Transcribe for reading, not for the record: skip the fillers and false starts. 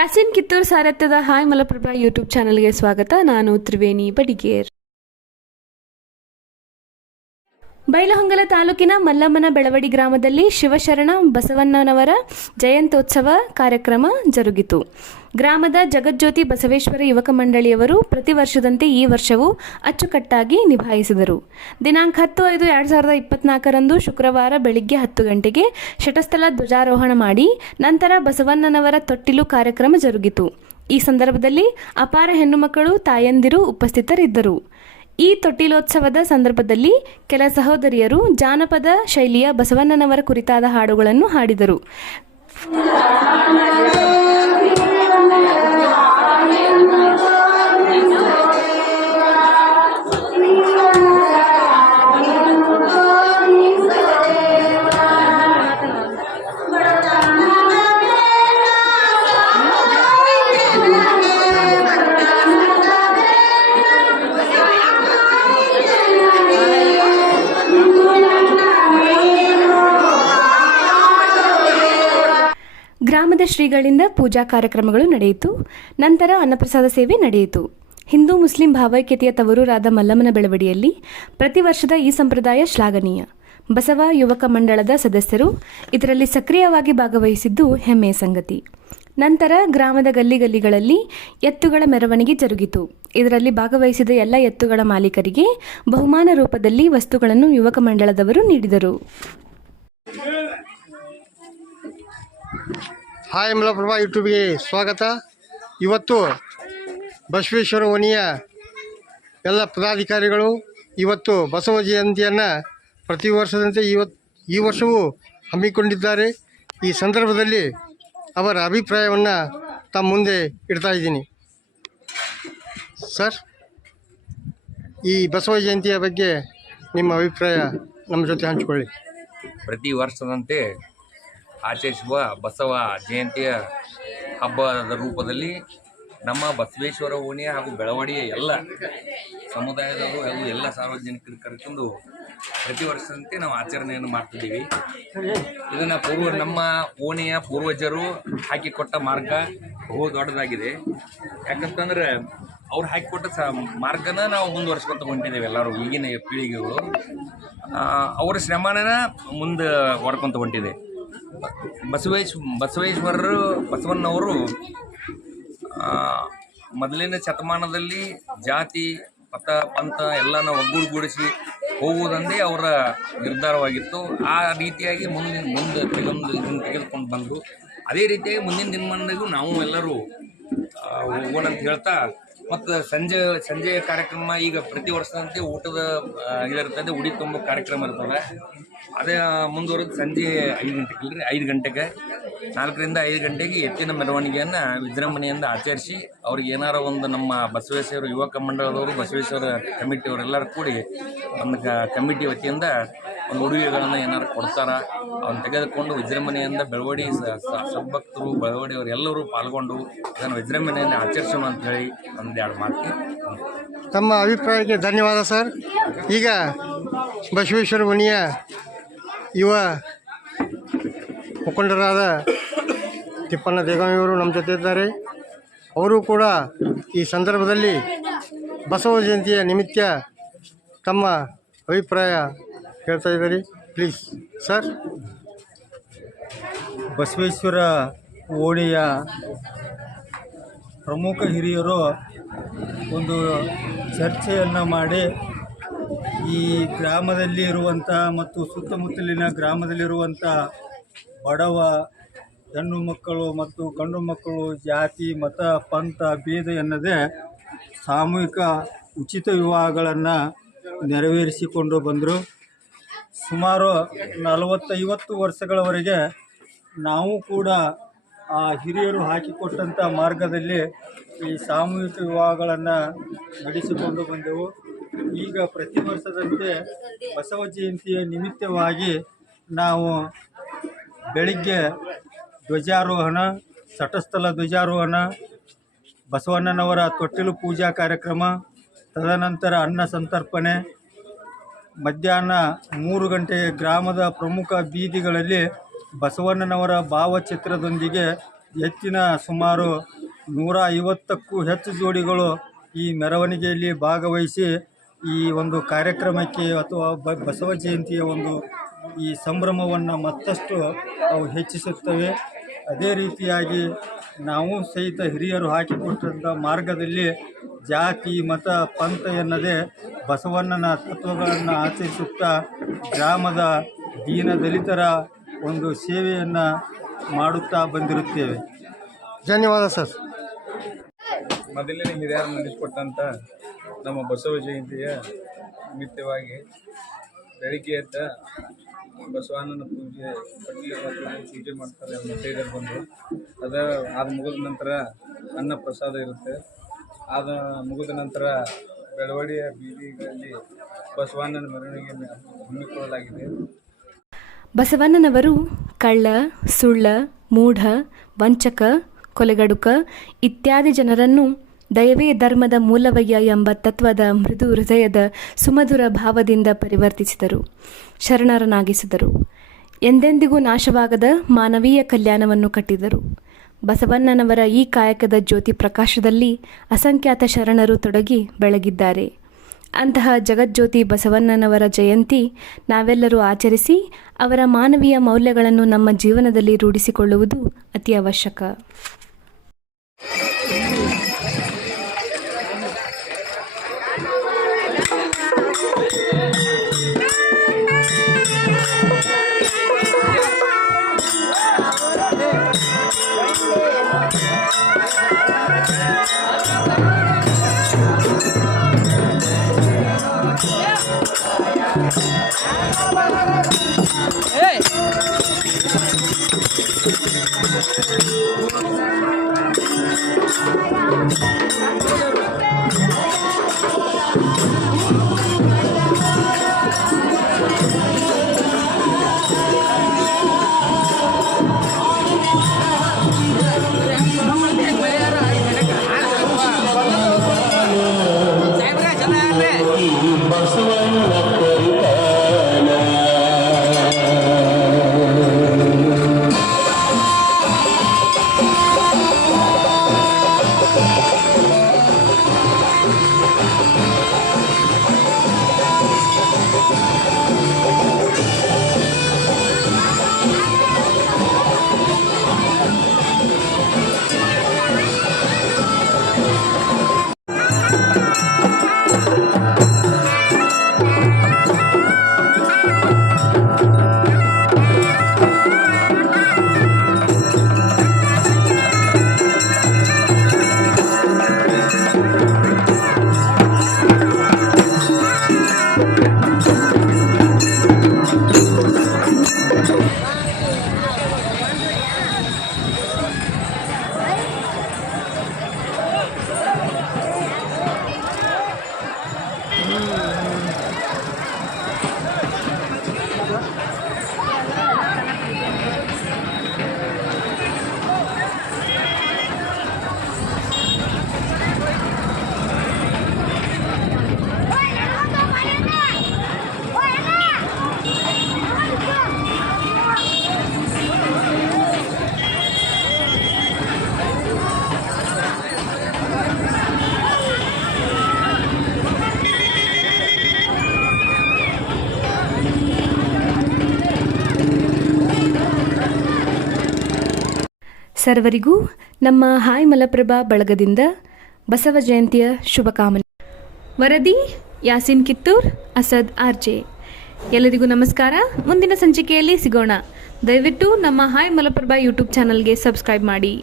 Yasin Kittur ಸಾರಥ್ಯದ hi Malaprabha YouTube ಚಾನಲ್ಗೆ ಸ್ವಾಗತ. ನಾನು ತ್ರಿವೇಣಿ ಬಡಿಗೇರ್. ಬೈಲಹೊಂಗಲ ತಾಲೂಕಿನ ಮಲ್ಲಮ್ಮನ ಬೆಳವಡಿ ಗ್ರಾಮದಲ್ಲಿ ಶಿವಶರಣ ಬಸವಣ್ಣನವರ ಜಯಂತ್ಯೋತ್ಸವ ಕಾರ್ಯಕ್ರಮ ಜರುಗಿತು. ಗ್ರಾಮದ ಜಗಜ್ಯೋತಿ ಬಸವೇಶ್ವರ ಯುವಕ ಮಂಡಳಿಯವರು ಪ್ರತಿ ವರ್ಷದಂತೆ ಈ ವರ್ಷವೂ ಅಚ್ಚುಕಟ್ಟಾಗಿ ನಿಭಾಯಿಸಿದರು. ದಿನಾಂಕ 10/5/2024 ಶುಕ್ರವಾರ ಬೆಳಿಗ್ಗೆ 10 ಗಂಟೆಗೆ ಶಟಸ್ಥಲ ಧ್ವಜಾರೋಹಣ ಮಾಡಿ ನಂತರ ಬಸವಣ್ಣನವರ ತೊಟ್ಟಿಲು ಕಾರ್ಯಕ್ರಮ ಜರುಗಿತು. ಈ ಸಂದರ್ಭದಲ್ಲಿ ಅಪಾರ ಹೆಣ್ಣುಮಕ್ಕಳು ತಾಯಂದಿರು ಉಪಸ್ಥಿತರಿದ್ದರು. ಈ ತೊಟ್ಟಿಲೋತ್ಸವದ ಸಂದರ್ಭದಲ್ಲಿ ಕೆಲ ಸಹೋದರಿಯರು ಜಾನಪದ ಶೈಲಿಯ ಬಸವಣ್ಣನವರ ಕುರಿತಾದ ಹಾಡುಗಳನ್ನು ಹಾಡಿದರು. ಗ್ರಾಮದ ಶ್ರೀಗಳಿಂದ ಪೂಜಾ ಕಾರ್ಯಕ್ರಮಗಳು ನಡೆಯಿತು. ನಂತರ ಅನ್ನಪ್ರಸಾದ ಸೇವೆ ನಡೆಯಿತು. ಹಿಂದೂ ಮುಸ್ಲಿಂ ಭಾವೈಕ್ಯತೆಯ ತವರೂರಾದ ಮಲ್ಲಮ್ಮನ ಬೆಳವಡಿಯಲ್ಲಿ ಪ್ರತಿ ವರ್ಷದ ಈ ಸಂಪ್ರದಾಯ ಶ್ಲಾಘನೀಯ. ಬಸವ ಯುವಕ ಮಂಡಳದ ಸದಸ್ಯರು ಇದರಲ್ಲಿ ಸಕ್ರಿಯವಾಗಿ ಭಾಗವಹಿಸಿದ್ದು ಹೆಮ್ಮೆಯ ಸಂಗತಿ. ನಂತರ ಗ್ರಾಮದ ಗಲ್ಲಿಗಳಲ್ಲಿ ಎತ್ತುಗಳ ಮೆರವಣಿಗೆ ಜರುಗಿತು. ಇದರಲ್ಲಿ ಭಾಗವಹಿಸಿದ ಎಲ್ಲ ಎತ್ತುಗಳ ಮಾಲೀಕರಿಗೆ ಬಹುಮಾನ ರೂಪದಲ್ಲಿ ವಸ್ತುಗಳನ್ನು ಯುವಕ ಮಂಡಳದವರು ನೀಡಿದರು. ಹಾಯ್ ಮಲಪ್ರಭಾ ಯೂಟ್ಯೂಬ್ಗೆ ಸ್ವಾಗತ. ಇವತ್ತು ಬಸವೇಶ್ವರ ಓಣಿಯ ಎಲ್ಲ ಪದಾಧಿಕಾರಿಗಳು ಇವತ್ತು ಬಸವ ಜಯಂತಿಯನ್ನು ಪ್ರತಿ ವರ್ಷದಂತೆ ಈ ವರ್ಷವೂ ಹಮ್ಮಿಕೊಂಡಿದ್ದಾರೆ. ಈ ಸಂದರ್ಭದಲ್ಲಿ ಅವರ ಅಭಿಪ್ರಾಯವನ್ನು ತಮ್ಮ ಮುಂದೆ ಇಡ್ತಾ ಇದ್ದೀನಿ. ಸರ್, ಈ ಬಸವ ಜಯಂತಿಯ ಬಗ್ಗೆ ನಿಮ್ಮ ಅಭಿಪ್ರಾಯ ನಮ್ಮ ಜೊತೆ ಹಂಚಿಕೊಳ್ಳಿ. ಪ್ರತಿ ವರ್ಷದಂತೆ ಆಚರಿಸುವ ಬಸವ ಜಯಂತಿಯ ಹಬ್ಬದ ರೂಪದಲ್ಲಿ ನಮ್ಮ ಬಸವೇಶ್ವರ ಓಣಿ ಹಾಗೂ ಬೆಳವಡಿಯ ಎಲ್ಲ ಸಮುದಾಯದವರು ಹಾಗೂ ಎಲ್ಲ ಸಾರ್ವಜನಿಕರು ಕರೆಕೊಂಡು ಪ್ರತಿ ವರ್ಷದಂತೆ ನಾವು ಆಚರಣೆಯನ್ನು ಮಾಡ್ತಿದ್ದೀವಿ. ಇದನ್ನು ನಮ್ಮ ಓಣಿಯ ಪೂರ್ವಜರು ಹಾಕಿಕೊಟ್ಟ ಮಾರ್ಗ ಬಹು ದೊಡ್ಡದಾಗಿದೆ. ಯಾಕಂತಂದ್ರೆ ಅವ್ರು ಹಾಕಿಕೊಟ್ಟ ಮಾರ್ಗನ ನಾವು ಮುಂದುವರ್ಸ್ಕೊತ ಹೊಂಟಿದ್ದೇವೆ. ಎಲ್ಲರೂ ಈಗಿನ ಪೀಳಿಗೆಗಳು ಅವರ ಶ್ರಮನ ಮುಂದೆ ಹೊಡ್ಕೊತ ಹೊಂಟಿದೆ. ಬಸವಣ್ಣವರು ಮೊದಲಿನ ಶತಮಾನದಲ್ಲಿ ಜಾತಿ ಮತ ಪಂಥ ಎಲ್ಲನ ಒಗ್ಗೂಡಿಸಿ ಹೋಗುವುದಂದೇ ಅವರ ನಿರ್ಧಾರವಾಗಿತ್ತು. ಆ ರೀತಿಯಾಗಿ ಮುಂದೆ ತೆಗೆದುಕೊಂಡು ಬಂದರು. ಅದೇ ರೀತಿಯಾಗಿ ಮುಂದಿನ ದಿನಮಾನದಾಗೂ ನಾವು ಎಲ್ಲರೂ ಹೋಗೋಣ ಅಂತ ಹೇಳ್ತಾ, ಮತ್ತು ಸಂಜೆಯ ಕಾರ್ಯಕ್ರಮ ಈಗ ಪ್ರತಿ ವರ್ಷದಂತೆ ಊಟದ ಇದಿರ್ತದೆ, ಉಡಿ ತುಂಬೋ ಕಾರ್ಯಕ್ರಮ ಇರ್ತದೆ. ಅದೇ ಮುಂದುವರೆದು ಸಂಜೆ 5 ಗಂಟೆಗೆ 4ರಿಂದ 5 ಗಂಟೆಗೆ ಎತ್ತಿನ ಮೆರವಣಿಗೆಯನ್ನು ವಿಜೃಂಭಣೆಯಿಂದ ಆಚರಿಸಿ ಅವ್ರಿಗೆ ಏನಾರ ಒಂದು ನಮ್ಮ ಬಸವೇಶ್ವರ ಯುವಕ ಮಂಡಳದವರು ಬಸವೇಶ್ವರ ಕಮಿಟಿಯವರೆಲ್ಲರೂ ಕೂಡಿ ಒಂದು ಕಮಿಟಿ ವತಿಯಿಂದ ಒಂದು ಉಡುಗೆಗಳನ್ನು ಏನಾರು ಕೊಡ್ತಾರ, ಅದನ್ನು ತೆಗೆದುಕೊಂಡು ವಿಜೃಂಭಣೆಯಿಂದ ಬೆಳವಡಿ ಸದ್ಭಕ್ತರು ಬೆಳವಡಿಯವರು ಎಲ್ಲರೂ ಪಾಲ್ಗೊಂಡು ಇದನ್ನು ವಿಜೃಂಭಣೆಯನ್ನು ಆಚರಿಸೋಣ ಅಂತ ಹೇಳಿ ಒಂದೆರಡು ಮಾತಿಗೆ ತಮ್ಮ ಅಭಿಪ್ರಾಯಕ್ಕೆ ಧನ್ಯವಾದ ಸರ್. ಈಗ ಬಸವೇಶ್ವರ ಓಣಿಯ ಯುವ ಮುಖಂಡರಾದ ತಿಪ್ಪಣ್ಣ ದೇಗಾಮಿಯವರು ನಮ್ಮ ಜೊತೆ ಇದ್ದಾರೆ. ಅವರು ಕೂಡ ಈ ಸಂದರ್ಭದಲ್ಲಿ ಬಸವ ಜಯಂತಿಯ ನಿಮಿತ್ತ ತಮ್ಮ ಅಭಿಪ್ರಾಯ ಹೇಳ್ತಾ ಇದ್ದಾರೆ. Please sir. ಬಸವೇಶ್ವರ ಓಣಿಯ ಪ್ರಮುಖ ಹಿರಿಯರು ಒಂದು ಚರ್ಚೆಯನ್ನು ಮಾಡಿ ಈ ಗ್ರಾಮದಲ್ಲಿ ಇರುವಂಥ ಮತ್ತು ಸುತ್ತಮುತ್ತಲಿನ ಗ್ರಾಮದಲ್ಲಿರುವಂಥ ಬಡವ ಹೆಣ್ಣು ಮಕ್ಕಳು ಮತ್ತು ಗಂಡು ಮಕ್ಕಳು ಜಾತಿ ಮತ ಪಂಥ ಭೇದ ಎನ್ನದೇ ಸಾಮೂಹಿಕ ಉಚಿತ ವಿವಾಹಗಳನ್ನು ನೆರವೇರಿಸಿಕೊಂಡು ಬಂದರು. ಸುಮಾರು 40-50 ವರ್ಷಗಳವರೆಗೆ ನಾವು ಕೂಡ ಆ ಹಿರಿಯರು ಹಾಕಿಕೊಟ್ಟಂಥ ಮಾರ್ಗದಲ್ಲಿ ಈ ಸಾಮೂಹಿಕ ವಿವಾಹಗಳನ್ನು ನಡೆಸಿಕೊಂಡು ಬಂದೆವು. ಈಗ ಪ್ರತಿ ವರ್ಷದಂತೆ ಬಸವ ಜಯಂತಿಯ ನಿಮಿತ್ತವಾಗಿ ನಾವು ಬೆಳಿಗ್ಗೆ ಧ್ವಜಾರೋಹಣ, ಶಟಸ್ಥಲ ಧ್ವಜಾರೋಹಣ, ಬಸವಣ್ಣನವರ ತೊಟ್ಟಿಲು ಪೂಜಾ ಕಾರ್ಯಕ್ರಮ, ತದನಂತರ ಅನ್ನ ಸಂತರ್ಪಣೆ, ಮಧ್ಯಾಹ್ನ 3 ಗಂಟೆಗೆ ಗ್ರಾಮದ ಪ್ರಮುಖ ಬೀದಿಗಳಲ್ಲಿ ಬಸವಣ್ಣನವರ ಭಾವಚಿತ್ರದೊಂದಿಗೆ ಹೆಚ್ಚಿನ ಸುಮಾರು 150ಕ್ಕೂ ಹೆಚ್ಚು ಜೋಡಿಗಳು ಈ ಮೆರವಣಿಗೆಯಲ್ಲಿ ಭಾಗವಹಿಸಿ ಈ ಒಂದು ಕಾರ್ಯಕ್ರಮಕ್ಕೆ ಅಥವಾ ಬಸವ ಜಯಂತಿಯ ಒಂದು ಈ ಸಂಭ್ರಮವನ್ನು ಮತ್ತಷ್ಟು ಅವು ಹೆಚ್ಚಿಸುತ್ತವೆ. ಅದೇ ರೀತಿಯಾಗಿ ನಾವು ಸಹಿತ ಹಿರಿಯರು ಹಾಕಿಕೊಟ್ಟಂಥ ಮಾರ್ಗದಲ್ಲಿ ಜಾತಿ ಮತ ಪಂಥ ಎನ್ನದೇ ಬಸವಣ್ಣನ ತತ್ವಗಳನ್ನು ಆಚರಿಸುತ್ತಾ ಗ್ರಾಮದ ದೀನ ದಲಿತರ ಒಂದು ಸೇವೆಯನ್ನು ಮಾಡುತ್ತಾ ಬಂದಿರುತ್ತೇವೆ. ಧನ್ಯವಾದ ಸರ್. ಮೊದಲನೇ ಹಿರಿಯರು ನಡೆಸಿಕೊಟ್ಟಂಥ ನಮ್ಮ ಬಸವ ಜಯಂತಿಯ ನಿಮಿತ್ತವಾಗಿ ಬೆಳಿಗ್ಗೆ ಎದ್ದ ಬಸವಣ್ಣನ ಪೂಜೆ ಮಾಡ್ತಾರೆ ಮುತ್ತೈದೆಯರು ಬಂದು. ಅದು ಮುಗಿದ ನಂತರ ಅನ್ನ ಪ್ರಸಾದ ಇರುತ್ತೆ. ಅದು ಮುಗಿದ ನಂತರ ಬೆಳವಡಿಯ ಬೀದಿಗಳಲ್ಲಿ ಬಸವಣ್ಣನ ಮೆರವಣಿಗೆಯನ್ನು ಹಮ್ಮಿಕೊಳ್ಳಲಾಗಿದೆ. ಬಸವಣ್ಣನವರು ಕಳ್ಳ, ಸುಳ್ಳ, ಮೂಢ, ವಂಚಕ, ಕೊಲೆಗಡುಕ ಇತ್ಯಾದಿ ಜನರನ್ನು ದಯವೇ ಧರ್ಮದ ಮೂಲವಯ್ಯ ಎಂಬ ತತ್ವದ ಮೃದು ಹೃದಯದ ಸುಮಧುರ ಭಾವದಿಂದ ಪರಿವರ್ತಿಸಿದರು, ಶರಣರನ್ನಾಗಿಸಿದರು. ಎಂದೆಂದಿಗೂ ನಾಶವಾಗದ ಮಾನವೀಯ ಕಲ್ಯಾಣವನ್ನು ಕಟ್ಟಿದರು. ಬಸವಣ್ಣನವರ ಈ ಕಾಯಕದ ಜ್ಯೋತಿ ಪ್ರಕಾಶದಲ್ಲಿ ಅಸಂಖ್ಯಾತ ಶರಣರು ತೊಡಗಿ ಬೆಳಗಿದ್ದಾರೆ. ಅಂತಹ ಜಗಜ್ಯೋತಿ ಬಸವಣ್ಣನವರ ಜಯಂತಿ ನಾವೆಲ್ಲರೂ ಆಚರಿಸಿ ಅವರ ಮಾನವೀಯ ಮೌಲ್ಯಗಳನ್ನು ನಮ್ಮ ಜೀವನದಲ್ಲಿ ರೂಢಿಸಿಕೊಳ್ಳುವುದು ಅತಿ ಅವಶ್ಯಕ. ಸರ್ವರಿಗೂ ನಮ್ಮ ಹಾಯ್ ಮಲಪ್ರಭಾ ಬಳಗದಿಂದ ಬಸವ ಜಯಂತಿಯ ಶುಭಕಾಮನೆ. ವರದಿ ಯಾಸಿನ್ ಕಿತ್ತೂರ್, ಅಸದ್ ಆರ್ಜೆ. ಎಲ್ಲರಿಗೂ ನಮಸ್ಕಾರ. ಮುಂದಿನ ಸಂಚಿಕೆಯಲ್ಲಿ ಸಿಗೋಣ. ದಯವಿಟ್ಟು ನಮ್ಮ ಹಾಯ್ ಮಲಪ್ರಭಾ ಯೂಟ್ಯೂಬ್ ಚಾನಲ್ಗೆ ಸಬ್ಸ್ಕ್ರೈಬ್ ಮಾಡಿ.